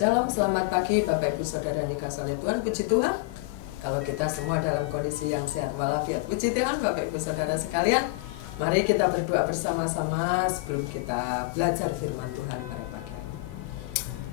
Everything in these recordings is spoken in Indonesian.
Shalom, selamat pagi Bapak Ibu Saudara dikasih oleh Tuhan, puji Tuhan. Kalau kita semua dalam kondisi yang sehat walafiat, puji Tuhan Bapak Ibu Saudara sekalian. Mari kita berdoa bersama-sama sebelum kita belajar firman Tuhan pada pagi hari.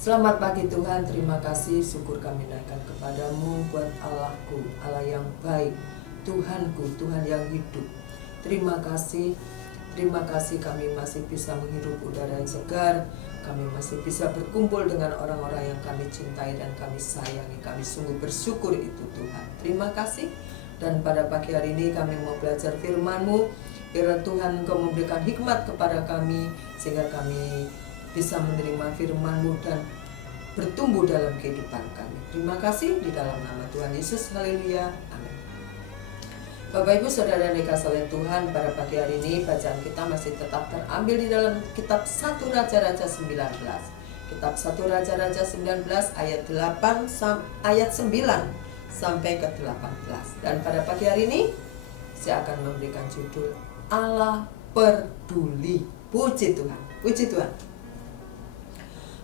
Selamat pagi Tuhan, terima kasih, syukur kami naikkan kepadamu buat Allahku, Allah yang baik, Tuhanku, Tuhan yang hidup. Terima kasih kami masih bisa menghirup udara yang segar. Kami masih bisa berkumpul dengan orang-orang yang kami cintai dan kami sayangi. Kami sungguh bersyukur itu Tuhan. Terima kasih. Dan pada pagi hari ini kami mau belajar firman-Mu. Biar Tuhan Engkau memberikan hikmat kepada kami, sehingga kami bisa menerima firman-Mu dan bertumbuh dalam kehidupan kami. Terima kasih di dalam nama Tuhan Yesus. Haleluya. Amin. Bapak Ibu Saudara yang dikasihi oleh Tuhan, pada pagi hari ini bacaan kita masih tetap terambil di dalam kitab 1 Raja-Raja 19. Kitab 1 Raja-Raja 19 ayat 9 sampai ke 18. Dan pada pagi hari ini saya akan memberikan judul Allah peduli. Puji Tuhan. Puji Tuhan.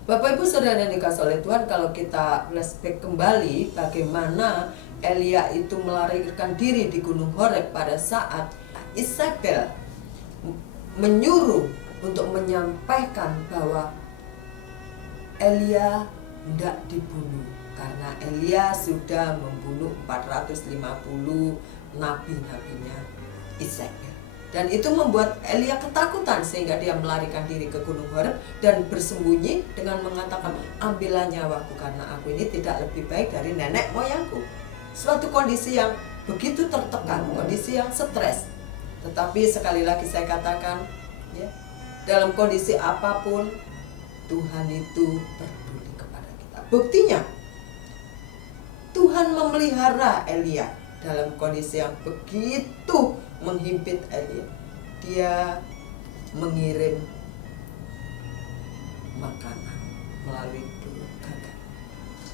Bapak Ibu Saudara yang dikasihi oleh Tuhan, kalau kita flashback kembali bagaimana Elia itu melarikan diri di Gunung Horeb pada saat Isabel menyuruh untuk menyampaikan bahwa Elia tidak dibunuh karena Elia sudah membunuh 450 nabi-nabinya Isabel. Dan itu membuat Elia ketakutan sehingga dia melarikan diri ke Gunung Horeb dan bersembunyi dengan mengatakan, ambillah nyawaku karena aku ini tidak lebih baik dari nenek moyangku. Suatu kondisi yang begitu tertekan, kondisi yang stres. Tetapi sekali lagi saya katakan, ya, dalam kondisi apapun Tuhan itu peduli kepada kita. Buktinya Tuhan memelihara Elia dalam kondisi yang begitu menghimpit Elia. Dia mengirim makanan melalui burung gagak.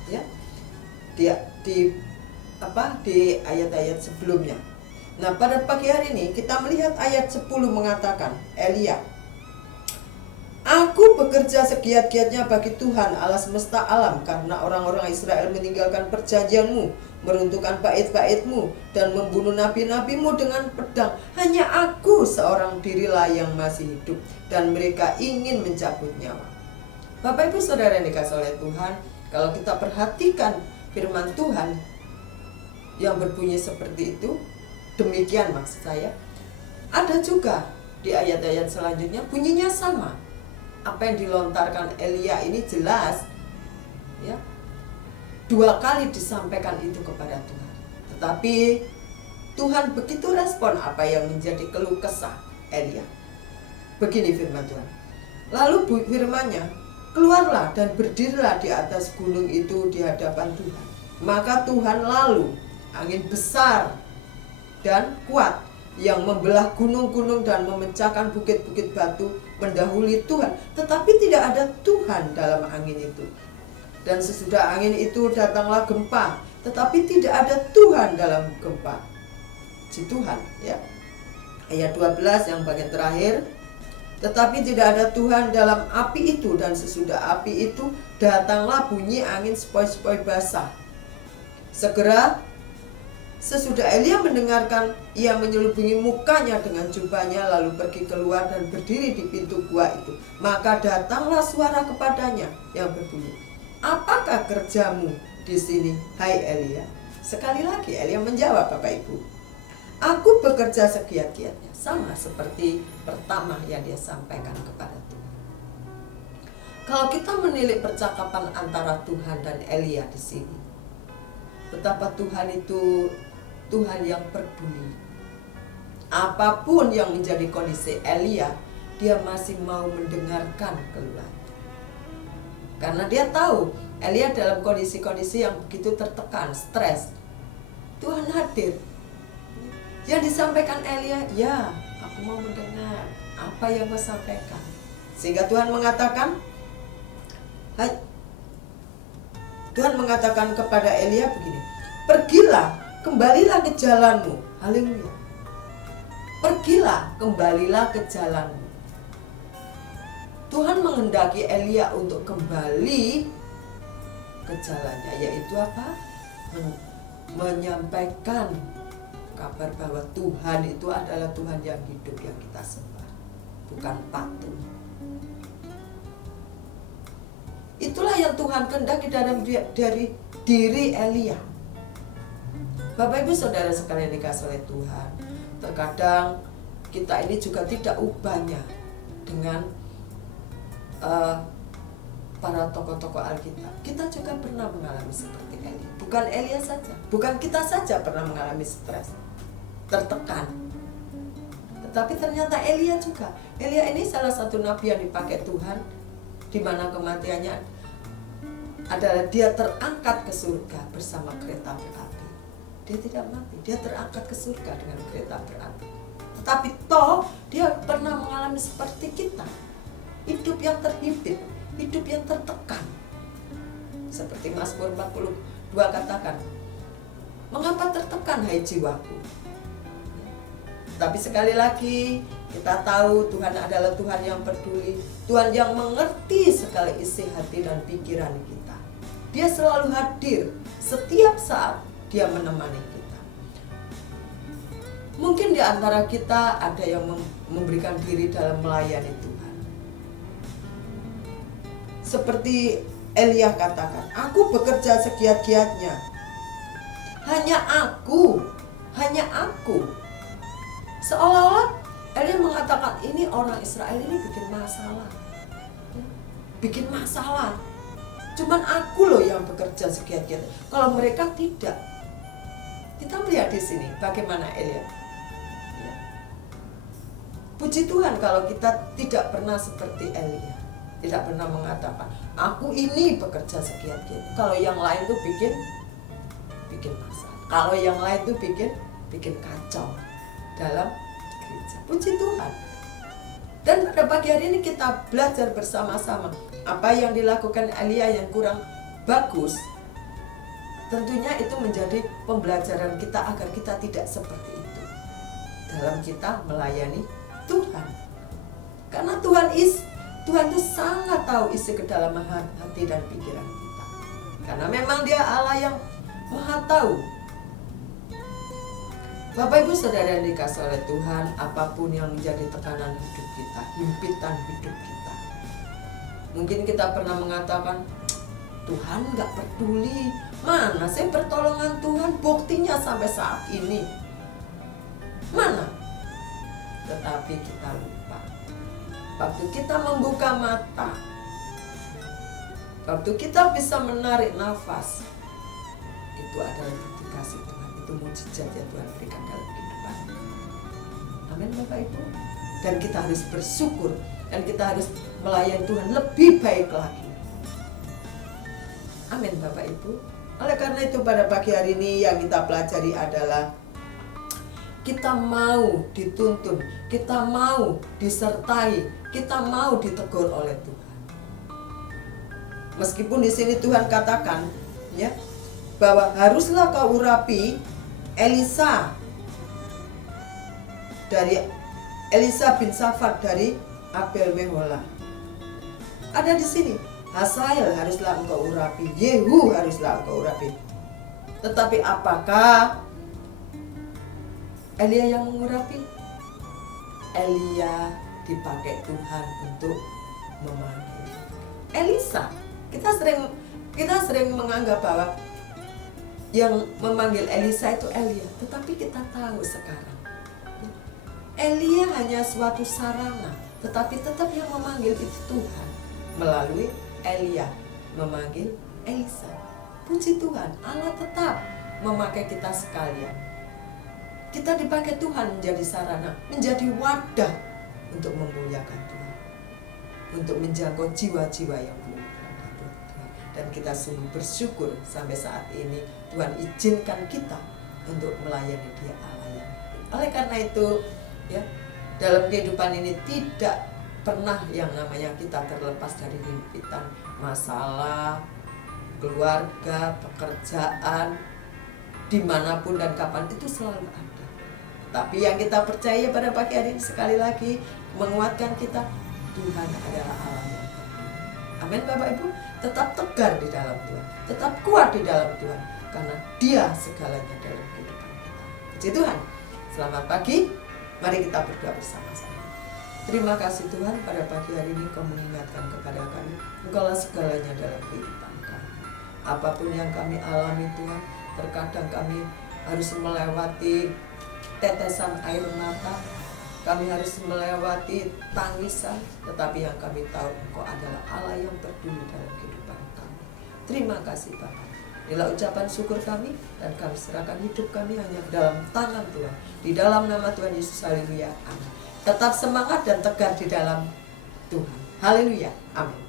Ya, dia di ayat-ayat sebelumnya. Nah, pada pagi hari ini kita melihat ayat 10 mengatakan, Elia, aku bekerja segiat-giatnya bagi Tuhan Allah semesta alam, karena orang-orang Israel meninggalkan perjanjianmu, meruntuhkan bait-baitmu, dan membunuh nabi-nabimu dengan pedang. Hanya aku seorang dirilah yang masih hidup, dan mereka ingin mencabut nyawa. Bapak Ibu Saudara yang dikasihi oleh Tuhan, kalau kita perhatikan firman Tuhan yang berbunyi seperti itu, demikian maksud saya, ada juga di ayat-ayat selanjutnya bunyinya sama. Apa yang dilontarkan Elia ini jelas, ya, 2 kali disampaikan itu kepada Tuhan. Tetapi Tuhan begitu respon apa yang menjadi keluh kesah Elia. Begini firman Tuhan. Lalu firman-Nya, keluarlah dan berdirilah di atas gunung itu di hadapan Tuhan. Maka Tuhan lalu angin besar dan kuat yang membelah gunung-gunung dan memecahkan bukit-bukit batu mendahului Tuhan. Tetapi tidak ada Tuhan dalam angin itu. Dan sesudah angin itu datanglah gempa, tetapi tidak ada Tuhan dalam gempa. Si Tuhan, ya. Ayat 12 yang bagian terakhir. Tetapi tidak ada Tuhan dalam api itu, dan sesudah api itu datanglah bunyi angin sepoi-sepoi basah. Segera sesudah Elia mendengarkan, ia menyelubungi mukanya dengan jubahnya, lalu pergi keluar dan berdiri di pintu gua itu. Maka datanglah suara kepadanya yang berbunyi, apakah kerjamu di sini, hai Elia? Sekali lagi Elia menjawab, Bapak Ibu, aku bekerja segiat-giatnya. Sama seperti pertama yang dia sampaikan kepada Tuhan. Kalau kita menilik percakapan antara Tuhan dan Elia di sini, betapa Tuhan itu Tuhan yang peduli. Apapun yang menjadi kondisi Elia, dia masih mau mendengarkan keluhannya. Karena dia tahu Elia dalam kondisi-kondisi yang begitu tertekan, stres. Tuhan hadir. Yang disampaikan Elia, ya, aku mau mendengar apa yang kau sampaikan. Sehingga Tuhan mengatakan, kepada Elia begini, pergilah, kembalilah ke jalanmu. Haleluya. Pergilah, kembalilah ke jalanmu. Tuhan menghendaki Elia untuk kembali berjalannya, yaitu apa? Menyampaikan kabar bahwa Tuhan itu adalah Tuhan yang hidup yang kita sembah, bukan patung. Itulah yang Tuhan kehendaki dari diri Elia. Bapak Ibu Saudara sekalian dikasihi oleh Tuhan, terkadang kita ini juga tidak ubahnya dengan para tokoh-tokoh Alkitab. Kita juga pernah mengalami seperti Elia. Bukan Elia saja, bukan kita saja pernah mengalami stres, tertekan. Tetapi ternyata Elia juga. Elia ini salah satu nabi yang dipakai Tuhan, di mana kematiannya adalah dia terangkat ke surga bersama kereta berapi. Dia tidak mati, dia terangkat ke surga dengan kereta berapi. Tetapi toh dia pernah mengalami seperti kita, hidup yang terhimpit, hidup yang tertekan. Seperti Mazmur 42 katakan, mengapa tertekan hai jiwaku? Tapi sekali lagi kita tahu Tuhan adalah Tuhan yang peduli, Tuhan yang mengerti segala isi hati dan pikiran kita. Dia selalu hadir setiap saat, dia menemani kita. Mungkin di antara kita ada yang memberikan diri dalam melayani Tuhan. Seperti Elia katakan, aku bekerja segiat-giatnya. Hanya aku. Seolah-olah Elia mengatakan ini orang Israel ini bikin masalah. Cuman aku loh yang bekerja segiat-giat. Kalau mereka tidak. Kita melihat di sini bagaimana Elia. Ya. Puji Tuhan kalau kita tidak pernah seperti Elia. Tidak pernah mengatakan, aku ini bekerja segiat-giat. Kalau yang lain tuh bikin masalah. Kalau yang lain tuh bikin kacau dalam gereja. Puji Tuhan. Dan pada pagi hari ini kita belajar bersama-sama apa yang dilakukan Elia yang kurang bagus. Tentunya itu menjadi pembelajaran kita agar kita tidak seperti itu dalam kita melayani Tuhan. Karena Tuhan itu sangat tahu isi kedalaman hati dan pikiran kita. Karena memang Dia Allah yang Maha tahu. Bapak Ibu Saudara yang dikasihi oleh Tuhan, apapun yang menjadi tekanan hidup kita, himpitan hidup kita. Mungkin kita pernah mengatakan, Tuhan gak peduli. Mana sih pertolongan Tuhan, buktinya sampai saat ini? Mana? Tetapi kita lupa. Waktu kita membuka mata, waktu kita bisa menarik nafas, itu adalah bukti kasih Tuhan. Itu mujizat yang Tuhan berikan dalam kehidupan. Amin Bapak Ibu. Dan kita harus bersyukur, dan kita harus melayani Tuhan lebih baik lagi. Amin Bapak Ibu. Oleh karena itu pada pagi hari ini yang kita pelajari adalah kita mau dituntun, kita mau disertai, kita mau ditegur oleh Tuhan. Meskipun di sini Tuhan katakan ya bahwa haruslah kau urapi Elisa bin Safat dari Abel Mehola. Ada di sini. Hazael haruslah engkau urapi, Yehu haruslah engkau urapi. Tetapi apakah Elia yang mengurapi? Elia dipakai Tuhan untuk memanggil. Elisa, kita sering menganggap bahwa yang memanggil Elisa itu Elia, tetapi kita tahu sekarang Elia hanya suatu sarana, tetapi tetap yang memanggil itu Tuhan melalui Elia memanggil Elisa. Puji Tuhan, Allah tetap memakai kita sekalian. Kita dipakai Tuhan menjadi sarana, menjadi wadah untuk memuliakan Tuhan, untuk menjangkau jiwa-jiwa yang belum pernah Tuhan. Dan kita sungguh bersyukur sampai saat ini Tuhan izinkan kita untuk melayani Dia Allah yang hidup. Oleh karena itu, ya, dalam kehidupan ini tidak pernah yang namanya kita terlepas dari himpitan masalah, keluarga, pekerjaan, dimanapun dan kapan itu selalu ada. Tapi yang kita percaya pada pagi hari ini sekali lagi menguatkan kita, Tuhan adalah Allah yang hidup. Amin Bapak Ibu. tetap tegar di dalam Tuhan, tetap kuat di dalam Tuhan, karena Dia segalanya dalam kehidupan kita. Puji Tuhan. Selamat pagi, mari kita berdoa bersama-sama. Terima kasih Tuhan, pada pagi hari ini Kau mengingatkan kepada kami, Engkaulah segalanya dalam kehidupan kami. Apapun yang kami alami Tuhan, terkadang kami harus melewati tetesan air mata, kami harus melewati tangisan, tetapi yang kami tahu Engkau adalah Allah yang peduli dalam kehidupan kami. Terima kasih Bapa. Inilah ucapan syukur kami, dan kami serahkan hidup kami hanya ke dalam tangan Tuhan. Di dalam nama Tuhan Yesus, haleluya, amin. Tetap semangat dan tegar di dalam Tuhan. Haleluya, amin.